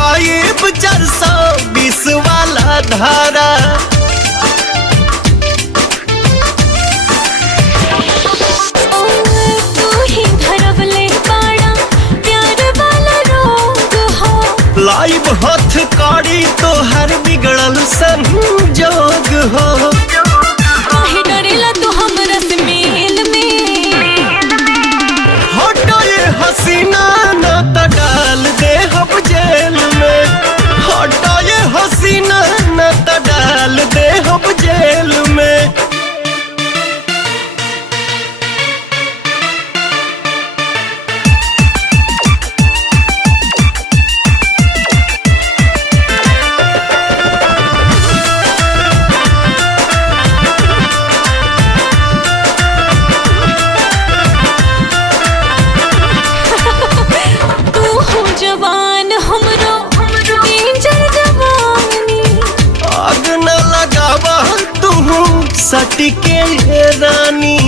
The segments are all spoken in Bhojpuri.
लगाइब 420 वाला धारा। लाइव हथ कड़ी तो हर बिगड़ल संजोग हो। काहे डरेला तू हमरा से मेल में? हटो ये हसीना न त डाल दे हम जेल में। हटो ये हसीना न त डाल दे हम जेल में। जवान हमरो डेंजर जवानी। आग न लगावा तू सटके रानी।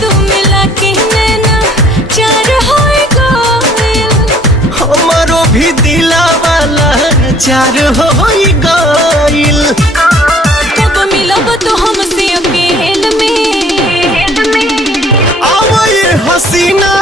दो मिला के नैना चार होए गइल। हमारो भी दिला वाला चार होई गइल। कब मिलब तो हमसे अकेल में? आवा ये हसीना